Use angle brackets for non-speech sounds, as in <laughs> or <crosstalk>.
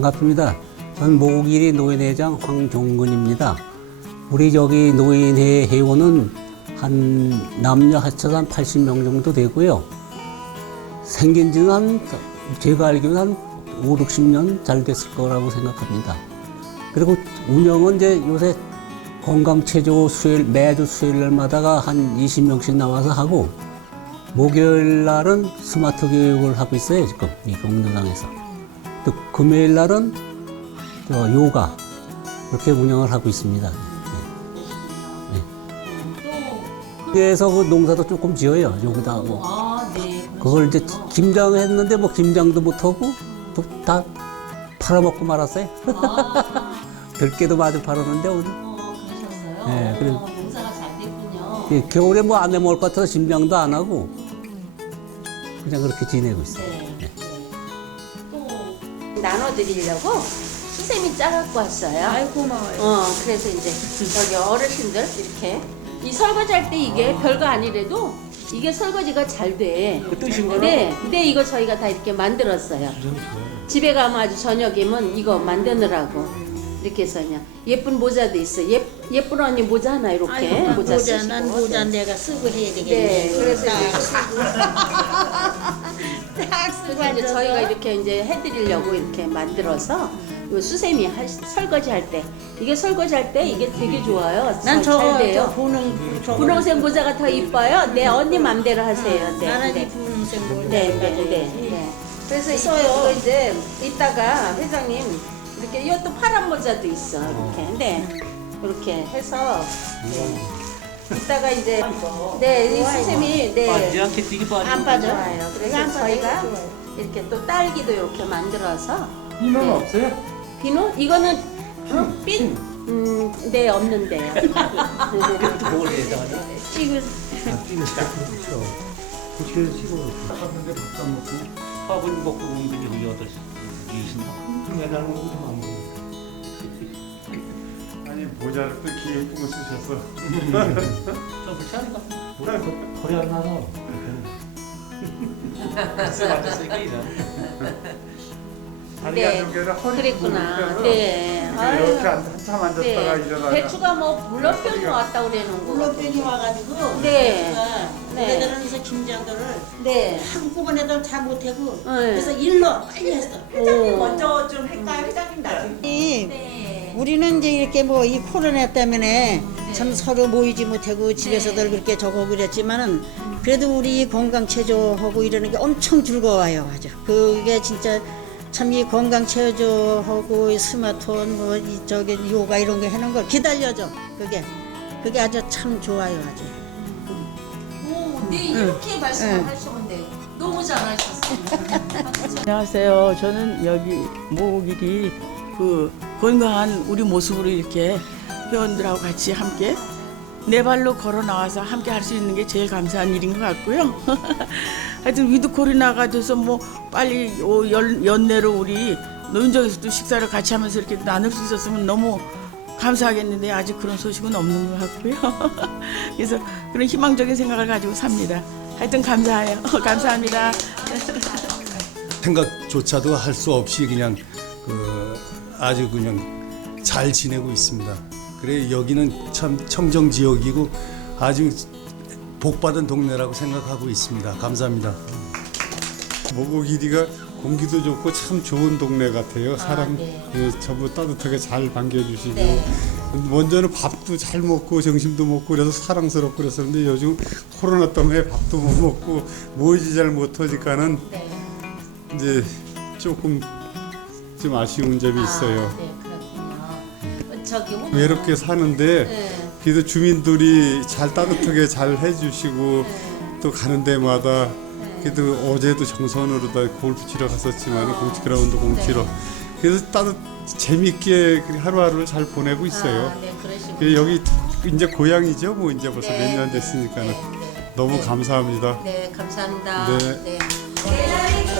반갑습니다. 전 모길이 노인회장 황종근입니다. 우리 저기 노인회 회원은 한 남녀 합쳐서 한 80명 정도 되고요. 생긴 지는 한 제가 알기로는 한 5, 60년 잘 됐을 거라고 생각합니다. 그리고 운영은 이제 요새 건강체조 수요일, 매주 수요일 날마다가 한 20명씩 나와서 하고 목요일 날은 스마트 교육을 하고 있어요, 지금 이 경로당에서. 또 금요일 날은 저 요가 그렇게 운영을 하고 있습니다. 네. 네. 그래서 그 농사도 조금 지어요. 여기다 하고. 아, 네. 그걸 이제 김장 했는데 뭐 김장도 못하고 또 다 팔아먹고 말았어요. 아, <laughs> 들깨도 마저 팔았는데 오늘 어, 그러셨어요? 네, 그래. 어, 농사가 잘 됐군요. 예, 겨울에 뭐 안 해먹을 것 같아서 김장도 안 하고 그냥 그렇게 지내고 있어요. 네. 네. 또 나눠드리려고 수세미 짜갖고 왔어요. 아이 고마워요. 어, 그래서 이제 저기 어르신들 이렇게 이 설거지 할 때 이게 별거 아니래도 이게 설거지가 잘 돼. 뜨신 네, 근데 이거 저희가 다 이렇게 만들었어요. 집에 가면 아주 저녁이면 이거 만드느라고 이렇게 해서 그냥 예쁜 모자도 있어. 예 예쁜 언니 모자 하나 이렇게 아이고, 모자 모자, 쓰시고. 난 모자 내가 쓰고 해야 되겠네. 네, 그래서 이제 <laughs> 딱 쓰고 그래서 이제 앉아서. 저희가 이렇게 이제 해드리려고 이렇게 만들어서 요 수세미 할, 설거지 할 때 이게 설거지 할 때 이게 되게 좋아요. 난잘 저거 저 돼요. 분홍 저거 분홍색 모자가 더 이뻐요. 네 언니 맘대로 하세요. 네, 나는 이 네. 분홍색 모자 네, 네. 네, 네. 그래서 써요. 이거 이제 이따가 회장님 이렇게 이것도 파란 모자도 있어 이렇게. 네. 이렇게 해서 네. 이따가 이제 네, 이 수세미 네. 않게 뛰기 안 빠져. 좋아요. 그래서 안 빠져. 저희가 좋아요. 이렇게 또 딸기도 이렇게 만들어서 비는 네. 없어요? 비누 이거는 빈 음, 네 없는데요. <laughs> 찍을 그렇죠. 고치를 치고 갔는데 밥도 안 먹고 밥은 먹고 은근히 여기 어디 계신다. 매달 먹고 좀안 먹고. 아니 모자를 또 이렇게 예쁜 거 쓰셔서 저 불쾌하니까 거리 안 나서. 글쎄 맞았으니까 이래. 다리가 네. 좀 깨서 허리 그랬구나. 네. 이렇게 아유. 앉- 한참 앉았다가 네. 일어나면 배추가 뭐 물렁병이 왔다 그러는 거. 물로병이 와가지고 네. 내가 네. 우리들은 김장도를 네. 한꺼번에 다 못하고 네. 그래서 일로 빨리 했어. 회장님 먼저 좀 할까요? 회장님 나중에. 네. 우리는 이제 이렇게 뭐 이 코로나 때문에 참 서로 모이지 못하고 집에서들 그렇게 저거 그랬지만은 그래도 우리 건강 체조하고 이러는 게 엄청 즐거워요 아주 그게 진짜 참 이 건강 체조하고 이 스마트폰 뭐이 저기 요가 이런 거 하는 걸 기다려줘 그게 그게 아주 참 좋아요 아주 오, 네 이렇게 말씀을 하시는데 너무 잘하셨어요. <laughs> 안녕하세요. 저는 여기 모길이 그 건강한 우리 모습으로 이렇게 회원들하고 같이 함께 네 발로 걸어 나와서 함께 할 수 있는 게 제일 감사한 일인 것 같고요. <laughs> 하여튼 위드 코로나가 돼서 뭐 빨리 요 연, 연내로 우리 노인정에서도 식사를 같이 하면서 이렇게 나눌 수 있었으면 너무 감사하겠는데 아직 그런 소식은 없는 것 같고요. <laughs> 그래서 그런 희망적인 생각을 가지고 삽니다. 하여튼 감사해요. <laughs> 감사합니다. 생각조차도 할 수 없이 그냥 그 아주 그냥 잘 지내고 있습니다. 그래 여기는 참 청정 지역이고 아주 복 받은 동네라고 생각하고 있습니다. 감사합니다. 모고 길이가 공기도 좋고 참 좋은 동네 같아요. 사람 네. 예, 전부 따뜻하게 잘 반겨주시고 네. 먼저는 밥도 잘 먹고 점심도 먹고 그래서 사랑스럽고 그랬었는데 요즘 코로나 때문에 밥도 못 먹고 모이지 잘 못하니까는 네. 이제 조금 좀 아쉬운 점이 있어요. 아, 네, 그렇군요. 저기 홍- 외롭게 사는데 네. 그래도 주민들이 잘 따뜻하게 잘 해주시고 또 가는 데마다 그래도 어제도 정선으로 다 골프 치러 갔었지만 공치 그라운드 공치러 그래서 따뜻 재밌게 그 하루하루를 잘 보내고 있어요. 아, 네, 그러시군요. 그 여기 이제 고향이죠. 뭐 이제 벌써 네, 몇년 네, 됐으니까는 네, 네. 너무 네. 감사합니다. 네, 감사합니다. 네. 네.